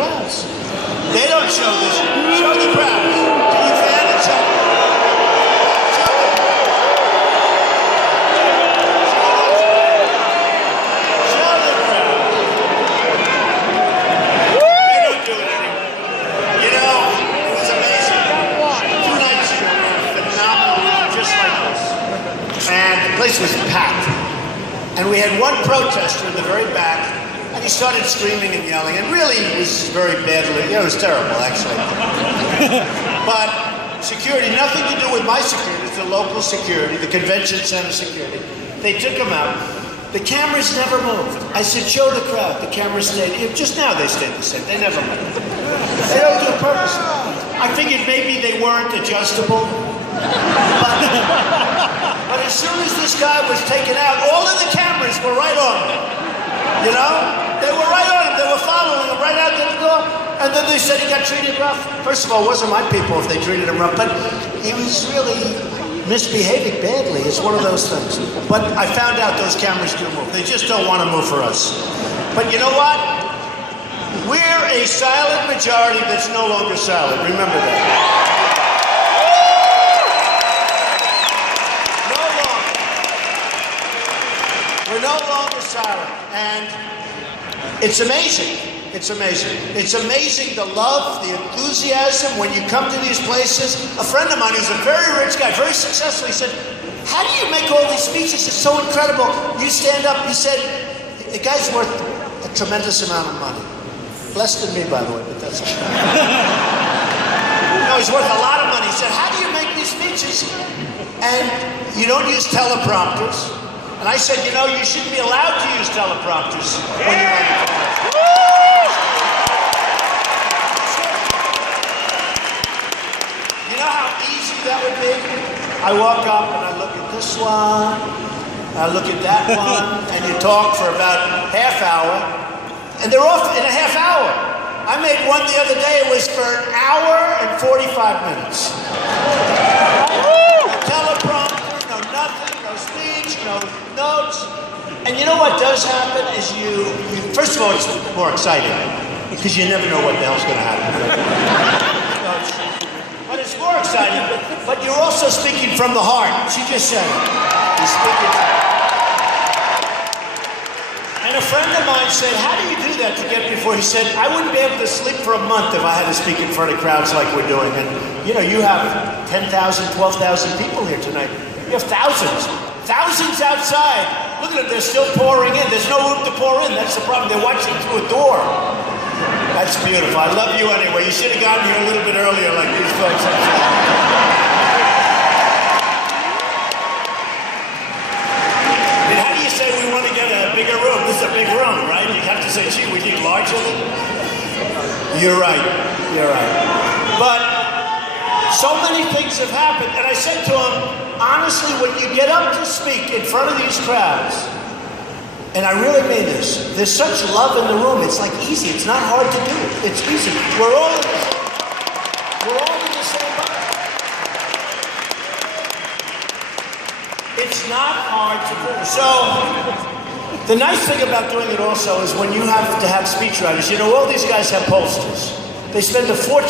crowds. They don't show this. Show the crowds. Can you fan it? Show them. Show the crowd. They don't do it anymore. You know, it was amazing. 2 nights ago, we had a phenomenal room just like this. And the place was packed. And we had one protester in the very back. And he started screaming and yelling, and really it was very badly, it was terrible actually. But security, nothing to do with my security, it's the local security, the convention center security. They took him out. The cameras never moved. I said, show the crowd. The cameras stayed, just now they stayed the same, they never moved. They don't do it purpose. I figured maybe they weren't adjustable. But as soon as this guy was taken out, all of the cameras were right on him. You know? They were right on him. They were following him right out the door. And then they said he got treated rough. First of all, it wasn't my people if they treated him rough, but he was really misbehaving badly. It's one of those things. But I found out those cameras do move. They just don't want to move for us. But you know what? We're a silent majority that's no longer silent. Remember that. We're no longer silent, and it's amazing. It's amazing. It's amazing the love, the enthusiasm when you come to these places. A friend of mine who's a very rich guy, very successful, he said, how do you make all these speeches? It's so incredible. You stand up, he said, the guy's worth a tremendous amount of money. Less than me, by the way, but that's okay. No, he's worth a lot of money. He said, how do you make these speeches? And you don't use teleprompters. And I said, you know, you shouldn't be allowed to use teleprompters when you're on the phone. You know how easy that would be? I walk up and I look at this one, I look at that one, and you talk for about half hour, and they're off in a half hour. I made one the other day, it was for an hour and 45 minutes. No teleprompter, no nothing, no speech, no notes. And you know what does happen is you first of all, it's more exciting because you never know what the hell's going to happen. But it's more exciting, but you're also speaking from the heart. She just said it. You're speaking. And a friend of mine said, how do you do that to get before? He said, I wouldn't be able to sleep for a month if I had to speak in front of crowds like we're doing. And you know, you have 10,000, 12,000 people here tonight. You have thousands outside. Look at them, they're still pouring in. There's no room to pour in. That's the problem. They're watching through a door. That's beautiful. I love you anyway. You should have gotten here a little bit earlier like these folks. And how do you say we want to get a bigger room? This is a big room, right? You have to say, gee, we need larger than... You're right. You're right. But so many things have happened. And I said to him, honestly, when you get up to speak in front of these crowds, and I really mean this, there's such love in the room, it's like easy, it's not hard to do. It's easy. We're all in the same boat. It's not hard to do. So, the nice thing about doing it also is when you have to have speechwriters, you know, all these guys have posters. They spend a fortune